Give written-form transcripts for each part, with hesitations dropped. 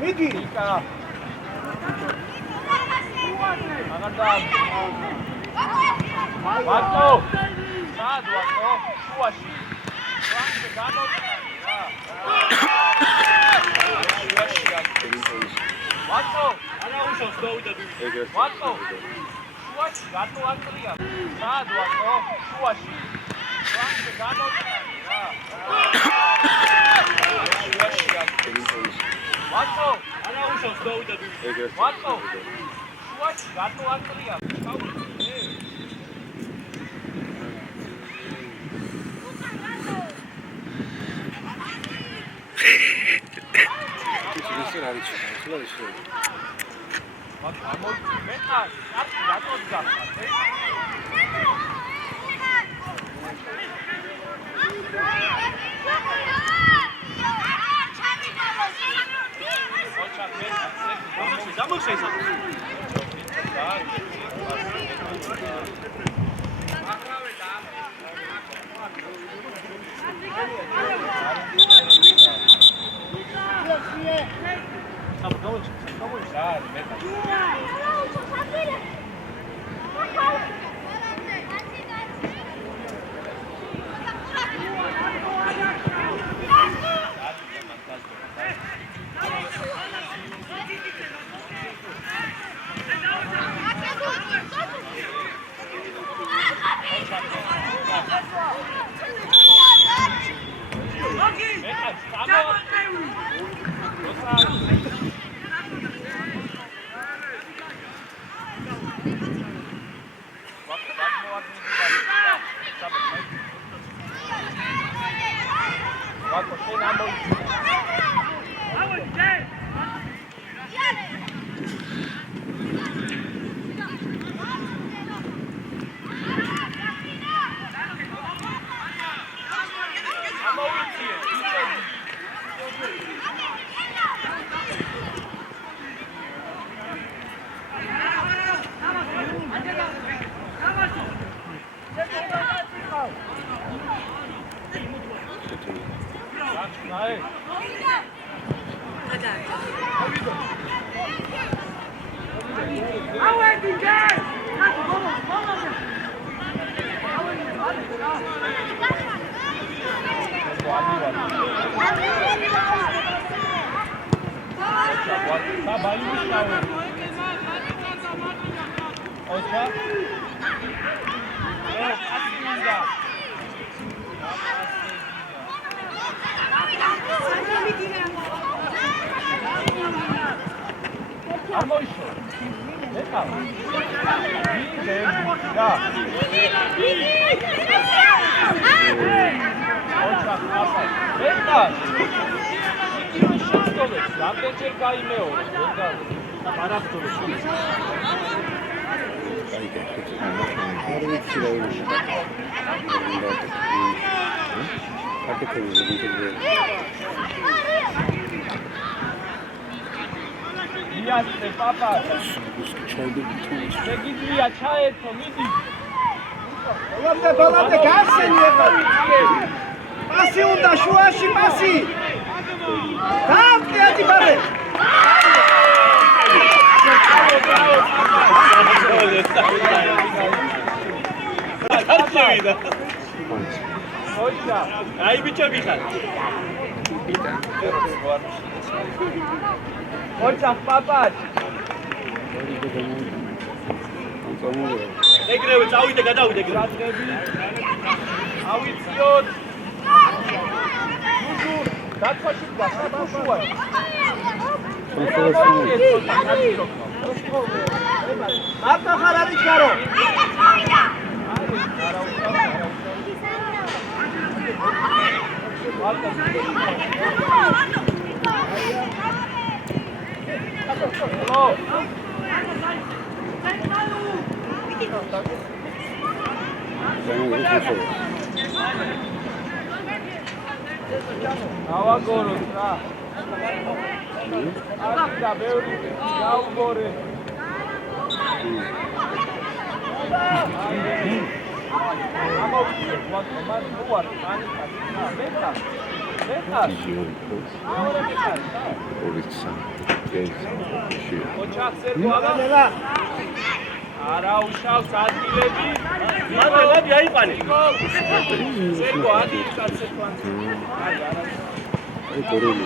მიდი. აღარ ვაკო. სად ვაკო? შუაში. ვაკო გამოვიდა. ვაკო, არა უშავს დავიდა დუს. ვაკო. შუაში რატო აკრია? სად ვაკო? შუაში. ვაკო გამოვიდა. ვაკო, არა უშავს დავიდა დუს. ვაკო. შუაში რატო აკრია? Balade გასცენიე პასი უნდა შუაში პასი დავკიეთი ბარე აი ბიჭო მიხარ ოჩახ პაპაჩ ეგრევე წავიდე გადავიდე გრადები ავიწიოთ ჯუჯუ დაცვაში გასაბაშუა მარტო ხარ არის გარო ავაგოროთ რა. და ბევრი გავგორე. ამოვიდეთ, მაგრამ უარ, ანიკა, მეტა. არა უშავს ადგილები. მადლები აიყანე. სერგო ადგილი კაცებს პლანზე. აი ბორელი.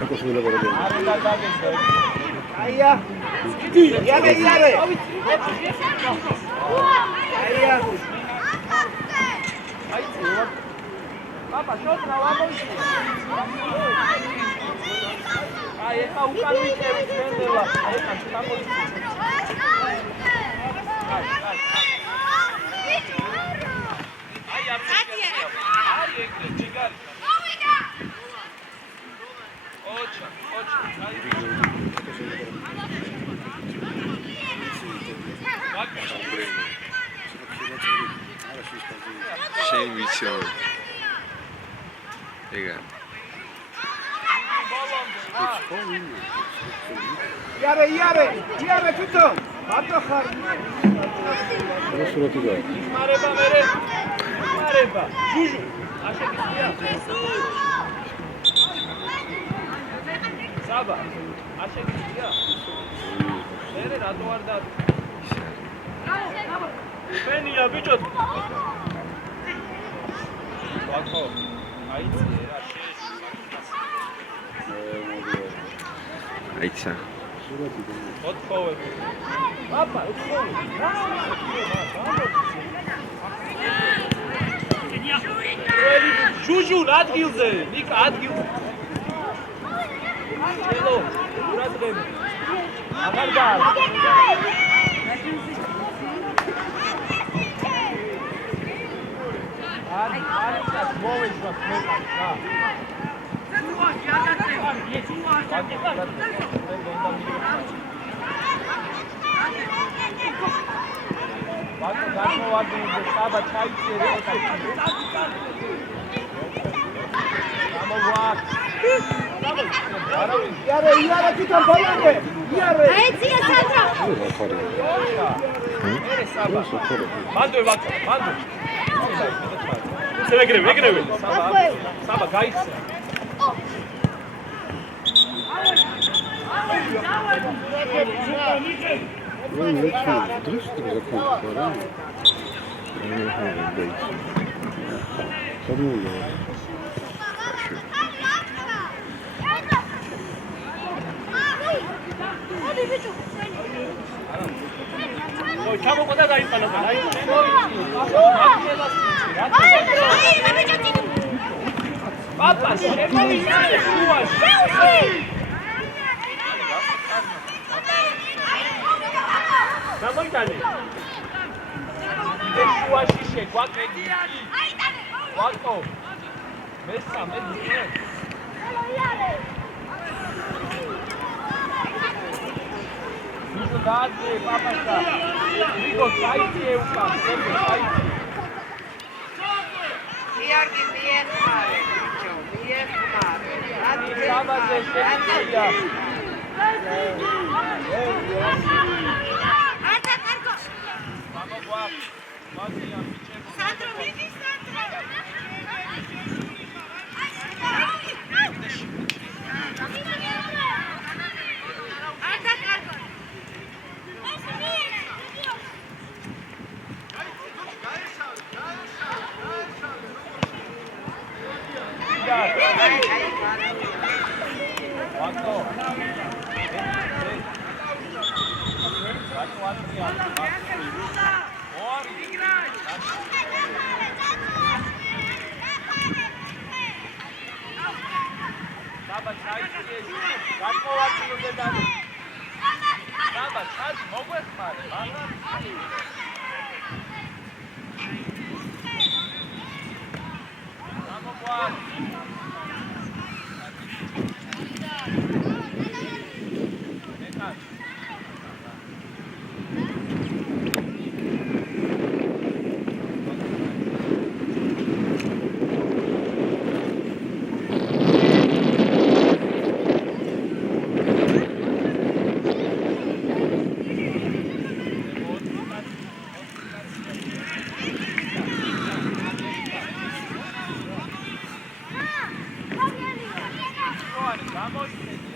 თაკოსველა ბორელი. არა დაგესო. აია. იარე. აია. Papa, შოთნა ვამოიწე. აი, ეხა უკან ვიწევით მენდელა. ეხა ჩამოიწე. აი, აი, ეგრე, ჯიგარი. ოჩა. აი. შენ ვიცი. ეგა. იარე თვითონ. მარტო ხარ. რა სურათი გაქვს? მარება. ჯუჟუ. აშეკია. საბა. აშეკია. მერე რატო არ და ფენია ბიჭო. ვაკო. აიცე რა შეს. აიცა. ოთხოვები. პაპა, ოთხოვები. ჯუჟუ ადგილზე, ნიკა ადგილზე. ჩელო, ურაზრები. აღარ გარ. არ მოვეშვა მეტად რა. ვაკო გამოვარდნიზე საბა ჩაიწერე იარე თვითონ ბოლომდე იარე აიცია სანდრა მერე საბა მანდო ვაკო მანდო ეგრევე საბა გაიქცა Ну, ничего, дышь, ты закончил, да? Сорнула. ой, кому куда заипана? Папа, გამოიტანე. ეშუაში შეგვაკედი. ვაკო. მესამე ძიე. ვიზო დააძე პაპაშა. ვიგო საიტიე უკან, სერგო საიტი. იარგი მიეხმარე, ბიჭო, მიეხმარე. საბაზე შეგვიძლია. ივანე, გამოიხედი,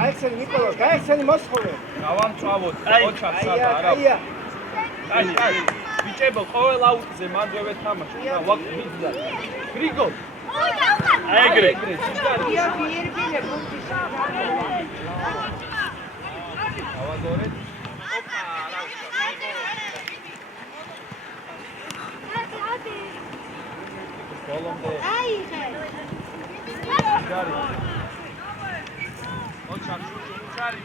გაიხსენი ნიკოლოზ, გაიხსენი მოსხოვე. გავამწვავოთ, ოჩა საბა არა. აი, ბიჭებო, ყოველ აუტზე მანდევე თამაში. ვაკ მიდია. გრიგო. აი ეგრე. Ierбile, bukti ავადორეთ. ბოლომდე. ჯარი. ოჩა ჯარი.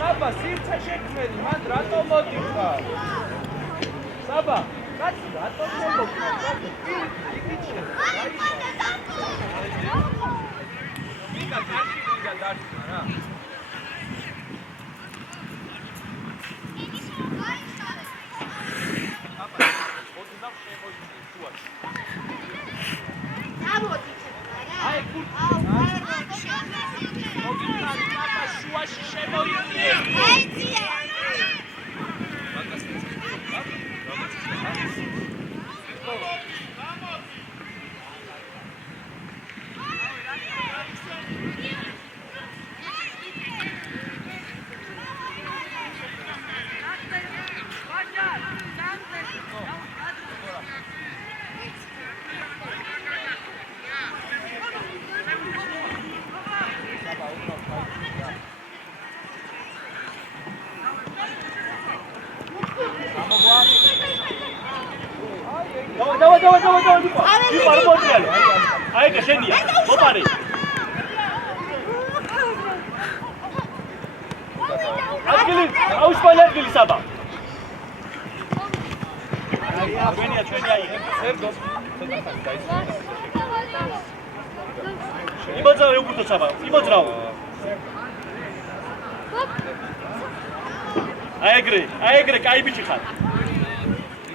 Საბა, სირცა შექმენი, მან რატომ მოდიხარ? საბა, კაცი რატომ მოდიხარ? იქიჩე. ვინდა კარგი ვინდა დარჩა რა. Ai, cășenia, mă pare. Auzi pe Nergili Saba. Armenia, Armenia aici. Imățău, eu putu Saba, imățău. Ai gre, ca ai bici xat.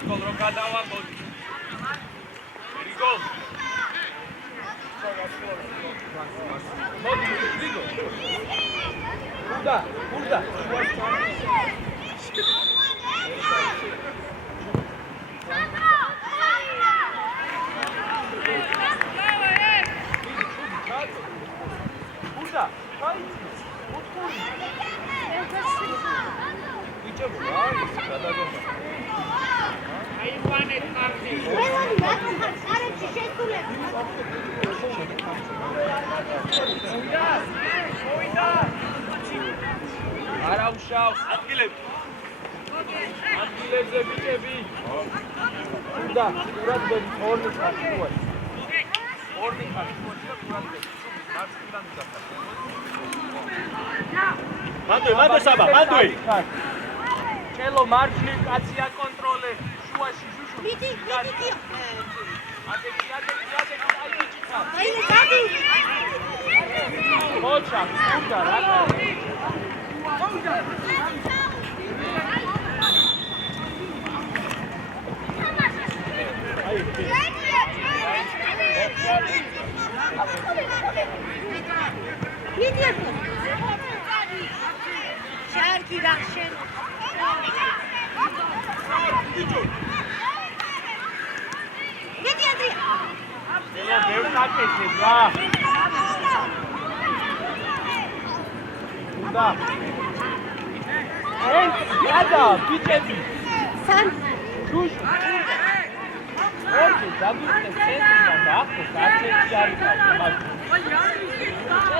Ricol, rocadaua, Ricol. Burada. არა უშავს ადგილებზე ბიჭები უნდა ყურადღებით ორნი ხარში მანდო საბა, მანდოი. ჩელო მარჯვნივ კაცია კონტროლე, შუაში ჟუჟუ. მიდი. ადექი, აი ბიჭი ხარ. აი, გადი. ოჩა, უნდა რა. Şarkı rakşen. Ne diyor? ელო ბევრ საკეთებ რა. უნდა. გადა, ბიჭები. Sen შუშ. ორჯერ დაგიხსნე ცენტრიდან და ახლოს არცერთი არ იქნება.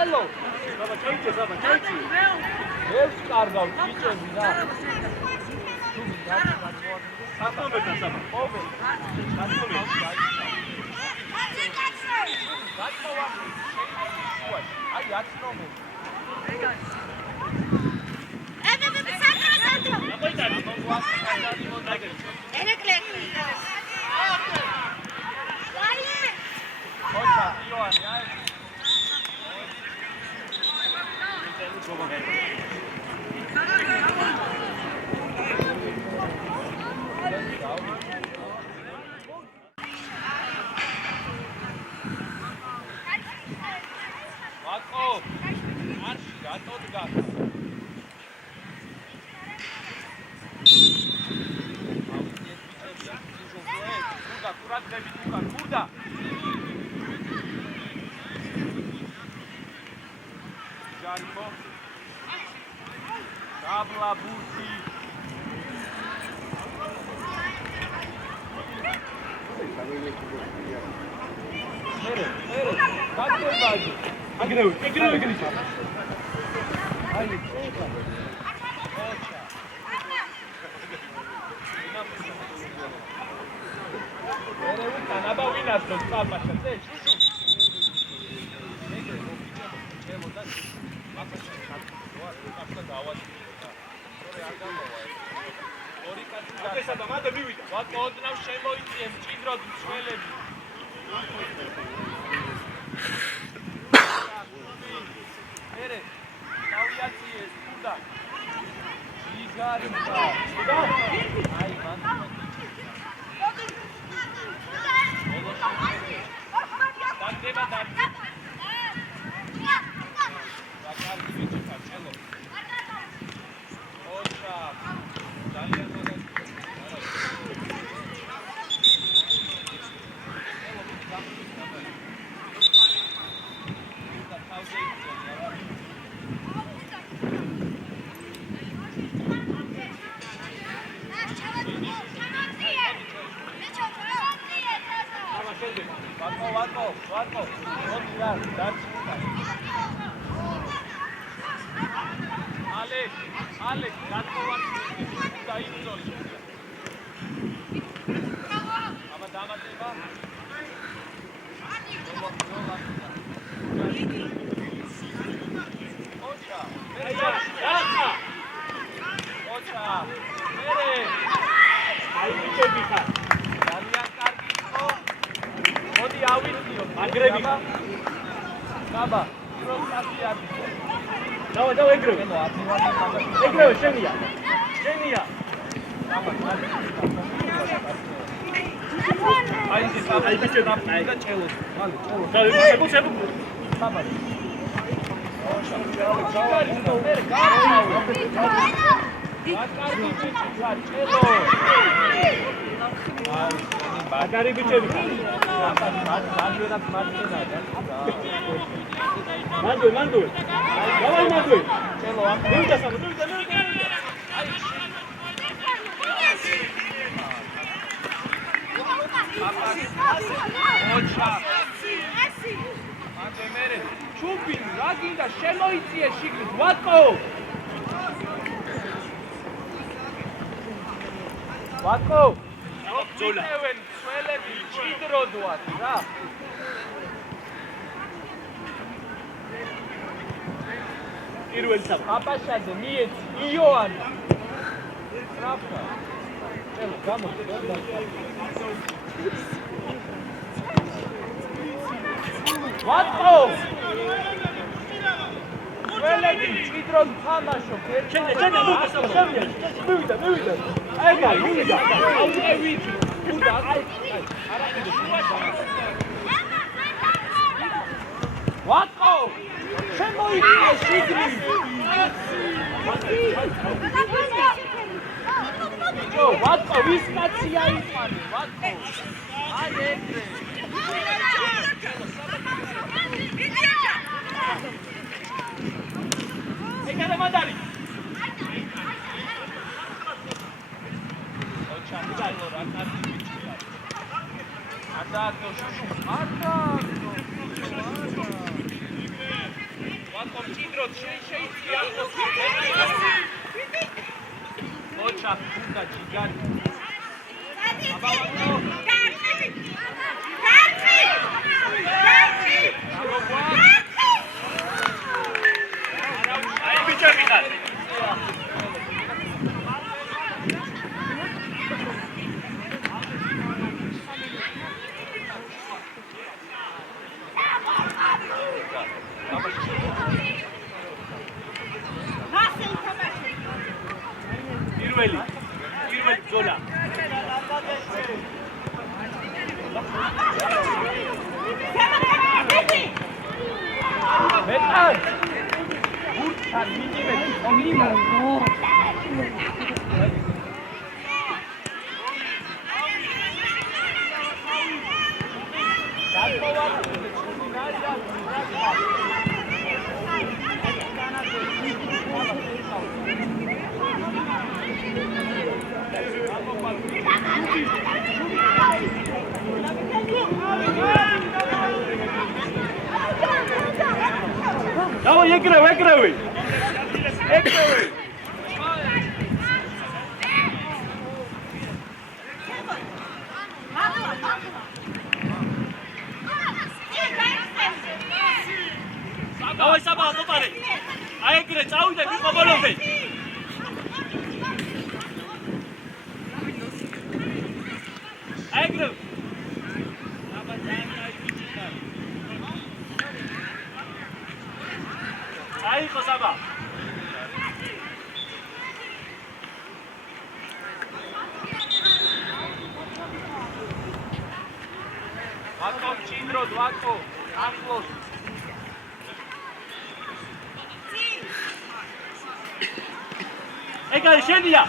ელო. საბა, ჩაიწე, საბა, ჩაიწე. ბევრს კარგავ ბიჭები რა. სათომეთა საბა. ოვე. სათომეთა. Ay, açma Tabla buti. Mere, kaçtır bazı. აგრევე გიჩა. Ay, mere utan abawinas lo sapasha, ze, shushu. ამადა მივიდა. ვატო ოდნავ შემოიწიე მჭიდროდ მშველები. მერე თავიაციე სუდა. იგარი სუდა. აი მან. დაგდება დაგდება. ვაკარი ვიჭა ჩელო. ოჩა. ძალიან ვატო. მოდი რა, დარჩა. ალე, დაგოვარდი. დაიძოლე. აბა დამატება. ოჩა. მერე. აი ბიჭები ხარ. ძალიან კარგი იყო. მოდი ავიწიო. აგრები. გაბა, პროსტატი არის. დავა ეგრევე. ეგრევე შენია. შენია. აი ბიჭები, აი და ჭელო. მალე, ჭელო. შებუ. საბა. ჩავარი და მე გავავა. აკარი ბიჭი, ჭელო. აგარი ბიჭები. მანდო. დავაი მანდო. ჭელო, მივიდა საბა, მივიდა. ოჩა. მანდე მერე. ჩუბინ, რა გინდა შემოიწიე შიგნით, ვატო. ვატო. ძოლა. ევენ სველები ჭიდროდ ვარ რა. პირველი საბა. აპაშაძე მიეცი იოანი. ტრაფა. ელო გამოდი. ვატო. გელედი ჭიდროს თამაშობ. შენ მივიდა. ეგარი, მივიდა. აუწევით. უნდა არაფერი შუაში. ვატყო! შენ მოიწია შიგნით. ჯო, ვატყო, ვის კაცი აიყვანე, ვატყო. აი ეგრე. ეგრე მანდარი. ოჩა, დაიო რა კაცი ბიჭია. ანდაკო შუშუ, ანდაკო. ვატყო, ჭიდროთ შეიწია. ოჩა, უნდა ჯიგარი. აი ბიჭები ხარ. პირველი ზონა. მეტად გურთან მინიმეთი მინიმუმ Давай, играй! Давай, Саба, ну пари! А играй, წავიდე, ვიყობოლობე! Играй! Aí, Kosaba. Vako, Čindro, Vako, Anglos. Egari, šedija!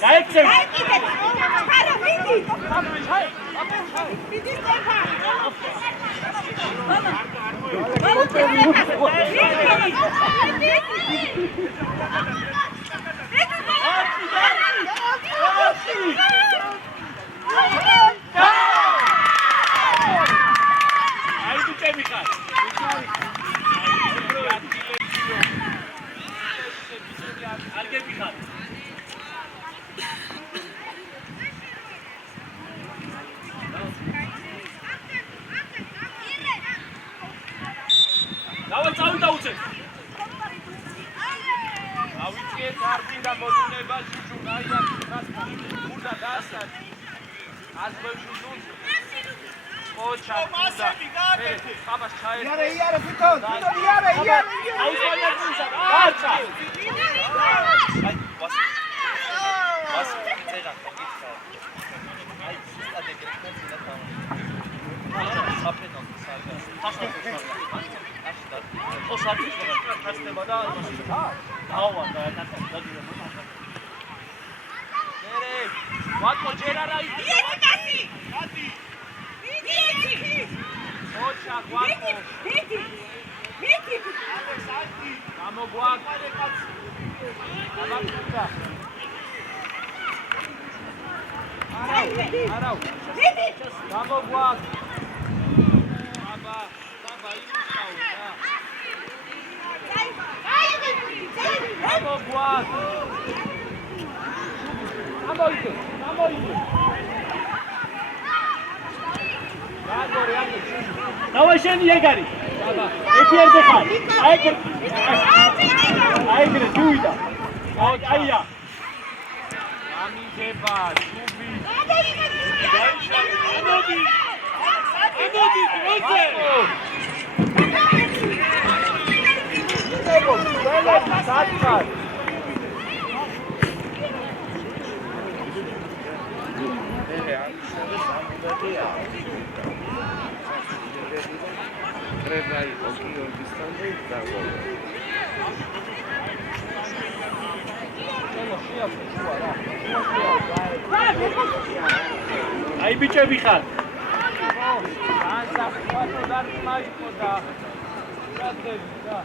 Da ekcem! Para, vidi! Vidi tepa! Aí tu quer, Mica? Arge, Mica. Давай, წავი დაუწე. ავიწიეთ არბინდა მოდუნება შუშუნაია კასკა. უნდა დასად. აზბეშუზუნ. ოჩა. მასები გააკეთე. ხაბას ჩაერე. იარე, ფიტონ, იარე. აი სოლიაცისა. გააჩა. აი, ვას წერა ხოგიცა. აი, სტადე გრეკოცინა თამა. საფენო სარგა. ო საფის ხასდება და აუვა და დაგიდე. მერე ვატყო ჯერ არა ის. Иди! ოჩა ვატყო. Иди! გამოგვაყარე კაცი. გამაკუთა. არაუ. გამოგვაყ. ბაბა იმუშაო რა. გამოგვაყ. გამოიდე. Давай შენი ეგარი. ბაბა, ეკერზე ხარ. აიგრე ჯუიდა. აია. ამიდება, ჯუბი. ამოდი, დროზე. ელები საწყად. treba იყოს გიორგისთან და დაგვავა. აი ბიჭები ხარ. ანსახფათო დარტმაიკო და გადები და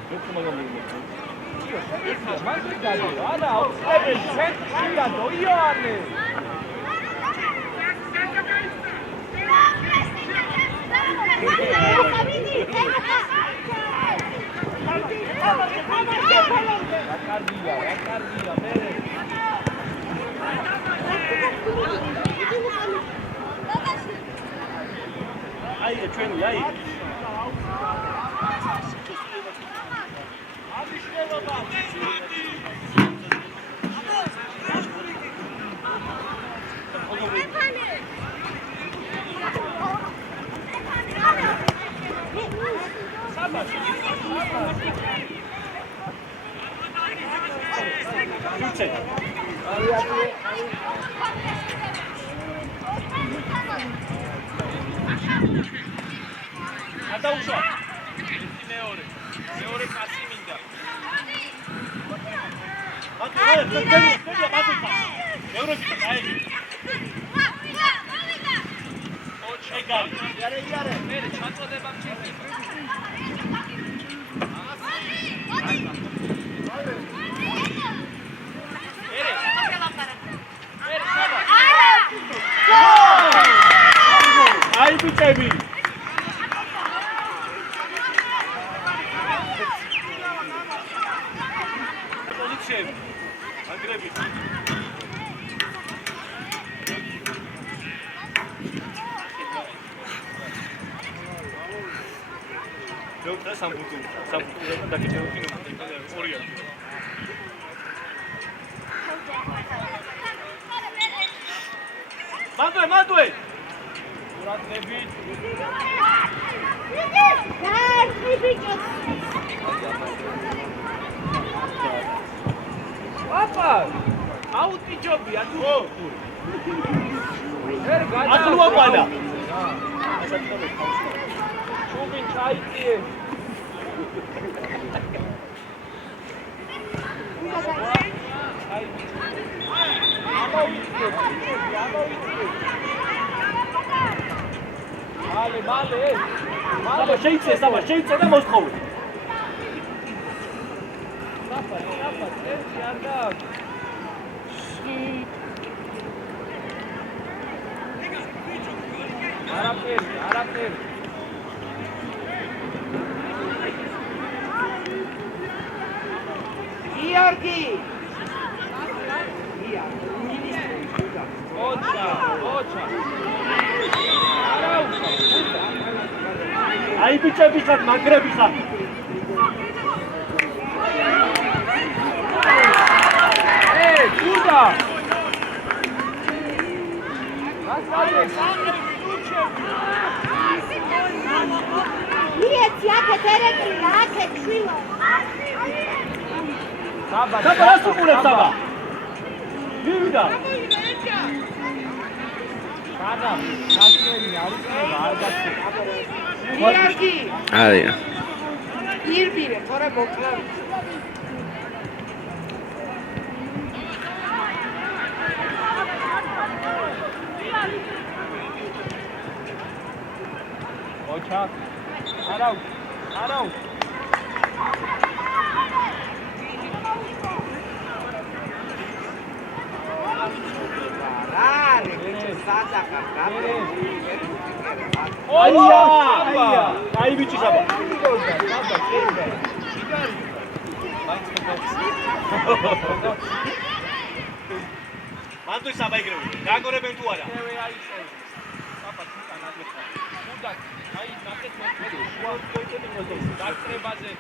არა, აუცილებელი ცენტრია დოიოანე. Racardía, mere. Ai, ჩვენი, ai. Adaușa. Meore Casiminda. Ai bicebi. Poziție. Agrebi. Eu trebuie să am putut, dacă ce oriu. Madue! Murat Nebit. Papa! Auti jobi, atu. Atu apa? Șubin çaytie. Male. Șeițe, da Moscova. Arapel. Georgi! Ocha. Ai bicebi xat, magrebi xat. Cuda! Iet, iată, terekli, iată, čilo. Saba, asta pune Saba. Vivida. Georgi! Aia. Irbire, თორე მოკლავ. Ocha. Arau. Aia! Ai bici Saba. Mantui Saba igreu. Gagoreben tu ara. Ai, naked mekmedi. Dar trebაზე.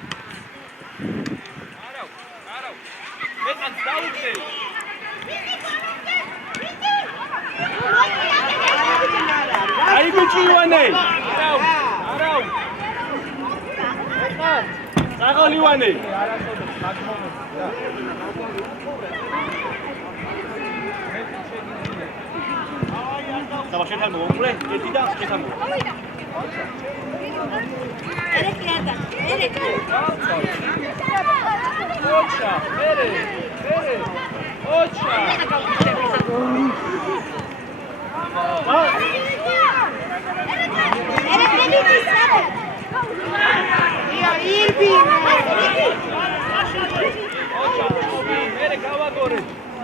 Arau. Metan daugde. Ai bici Ioane. Arau. საღოლივანი. საბაშენ თალმო უმრე, ერთი და შეთამო. ოჩა, მერე. ოჩა.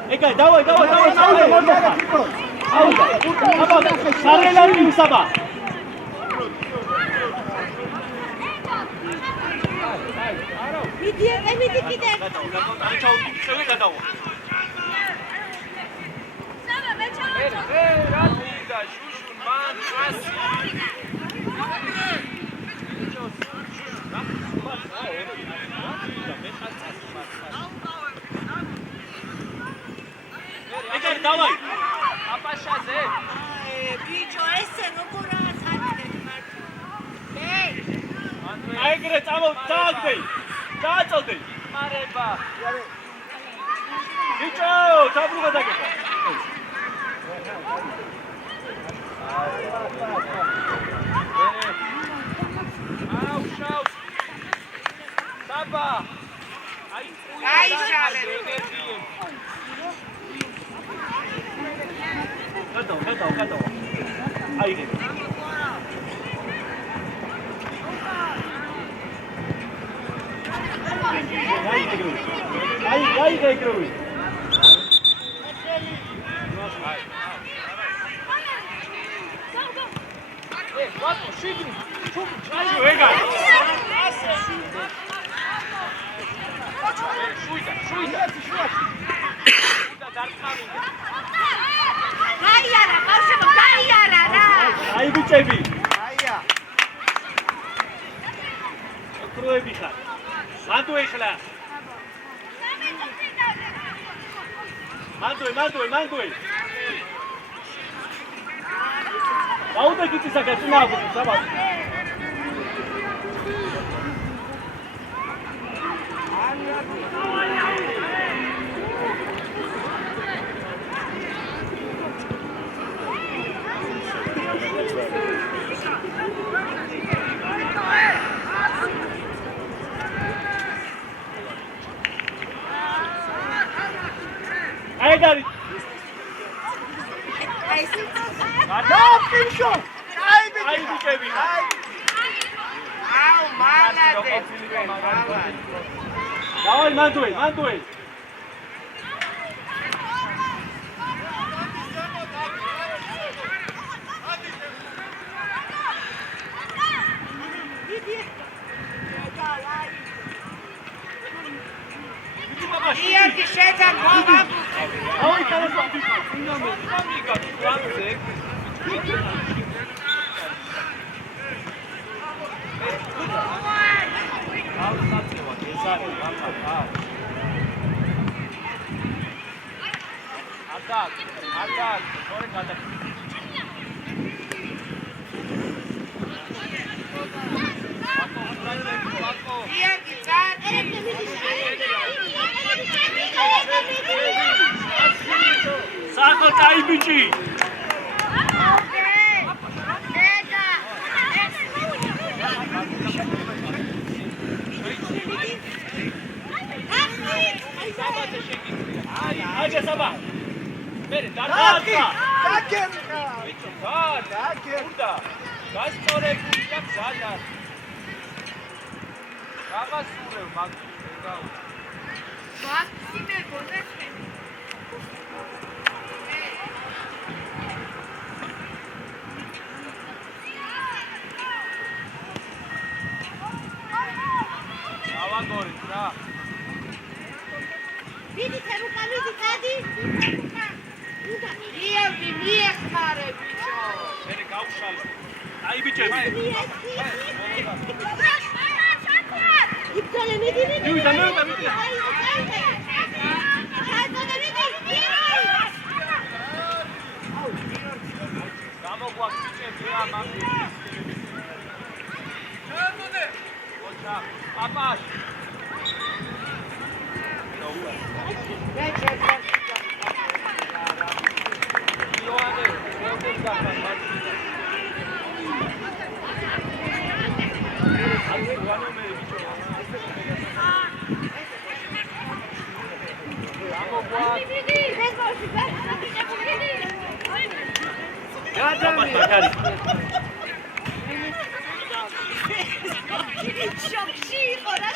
Եկա, դավայ, Auda, Sarelani Saba. Давай. Апашазе. Бичო, ესე როგორა საერთოდ მარტო. Эй! აიგრე წამოვდაგდე. დააწოდე. მარება. бичო, დაბრუნდა დაგება. აუ, შავს. დაბა. გაიშალე. Gato. Ahí viene. Ahí de Cruz. Ai bicebi. Aia. Croebi xla. Mando exla. Mando. Auda gitsi sakatuna bu sabah. Aydari. Pincho. Ai bicebi. Au, malade. Давай, мандуй. Иерги шетан баба. Ой, конечно, Амига, Францек. Атак, скорый атак. Иерги цар. Сахо тайбичи. Аჯა საბა. მერე დაგა. დაგერკა. დაგერკა. გასწორებულია გზადა. გასწორებ მაგა. მაქსიმე გონეს. ავაგორი რა. დიდი თემუკამიდი გადი. იევი მიეხარე ბიჭო. მერე გავშალე. აი ბიჭები. იბძოლე მიდი. მივიდა. გამოგვაქვს ბიჭები რა მაგ. ოჩა, პაპაშ. შოქში იყო რა.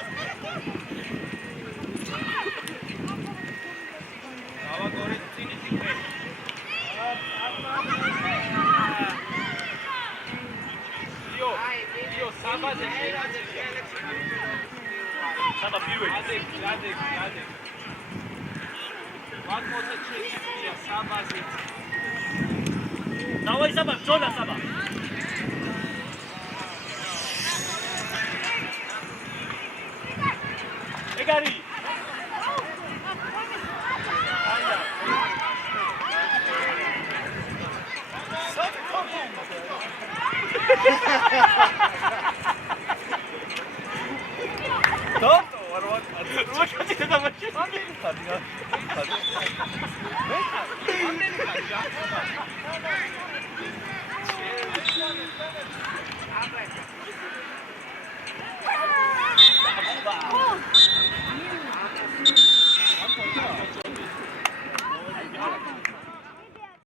Saba პირველი. ადე. ვაკმოზე შეიძლება საბაზე. დავაი საბა, ბრძოლა საბა. ეგარი. აბა